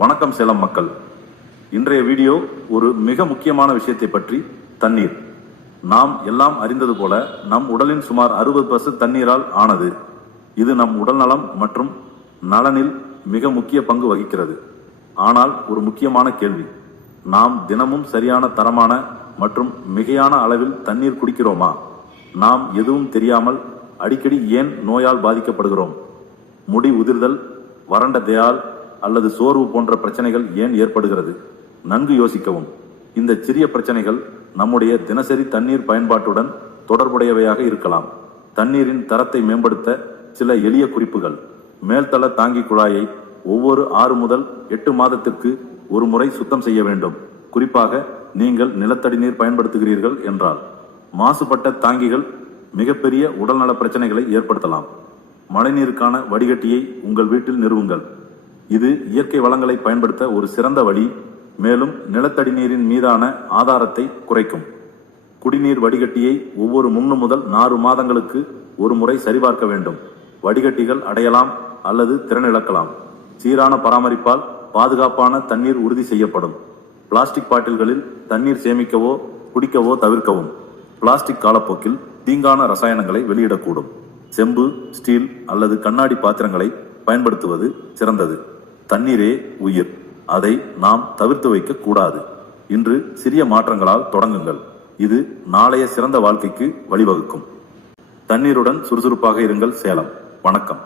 வணக்கம் சேலம் மக்கள். இன்றைய வீடியோ ஒரு மிக முக்கியமான விஷயத்தை பற்றி. தண்ணீர். நாம் எல்லாம் அறிந்தது போல நம் உடலின் சுமார் 60% தண்ணீரால் ஆனது. இது நம் உடல் நலம் மற்றும் நலனில் மிக முக்கிய பங்கு வகிக்கிறது. ஆனால் ஒரு முக்கியமான கேள்வி, நாம் தினமும் சரியான தரமான மற்றும் மிகையான அளவில் தண்ணீர் குடிக்கிறோமா? நாம் எதுவும் தெரியாமல் அடிக்கடி ஏன் நோயால் பாதிக்கப்படுகிறோம்? முடி உதிர்தல், வறண்ட தேயால் அல்லது சோர்வு போன்ற பிரச்சனைகள் ஏன் ஏற்படுகிறது? நன்கு யோசிக்கவும். இந்த சிறிய பிரச்சனைகள் நம்முடைய தினசரி தண்ணீர் பயன்பாட்டுடன் தொடர்புடையவையாக இருக்கலாம். தண்ணீரின் தரத்தை மேம்படுத்த சில எளிய குறிப்புகள். மேல்தள தாங்கி குழாயை ஒவ்வொரு 6 முதல் 8 மாதத்திற்கு ஒரு முறை சுத்தம் செய்ய வேண்டும். குறிப்பாக நீங்கள் நிலத்தடி நீர் பயன்படுத்துகிறீர்கள் என்றால். மாசுபட்ட தாங்கிகள் மிகப்பெரிய உடல்நல பிரச்சனைகளை ஏற்படுத்தலாம். மழைநீருக்கான வடிகட்டியை உங்கள் வீட்டில் நிறுவுங்கள். இது இயற்கை வளங்களை பயன்படுத்த ஒரு சிறந்த வழி, மேலும் நிலத்தடி நீரின் மீதான ஆதாரத்தை குறைக்கும். குடிநீர் வடிகட்டியை ஒவ்வொரு 3 முதல் 4 மாதங்களுக்கு ஒரு முறை சரிபார்க்க வேண்டும். வடிகட்டிகள் அடையலாம் அல்லது திறனிழக்கலாம். சீரான பராமரிப்பால் பாதுகாப்பான தண்ணீர் உறுதி செய்யப்படும். பிளாஸ்டிக் பாட்டில்களில் தண்ணீர் சேமிக்கவோ குடிக்கவோ தவிர்க்கவும். பிளாஸ்டிக் காலப்போக்கில் தீங்கான ரசாயனங்களை வெளியிடக்கூடும். செம்பு, ஸ்டீல் அல்லது கண்ணாடி பாத்திரங்களை பயன்படுத்துவது சிறந்தது. தண்ணீரே உயிர். அதை நாம் தவிர்த்து வைக்க கூடாது. இன்று சிறிய மாற்றங்களால் தொடங்குங்கள். இது நாளைய சிறந்த வாழ்க்கைக்கு வழிவகுக்கும். தண்ணீருடன் சுறுசுறுப்பாக இருங்கள் சேலம். வணக்கம்.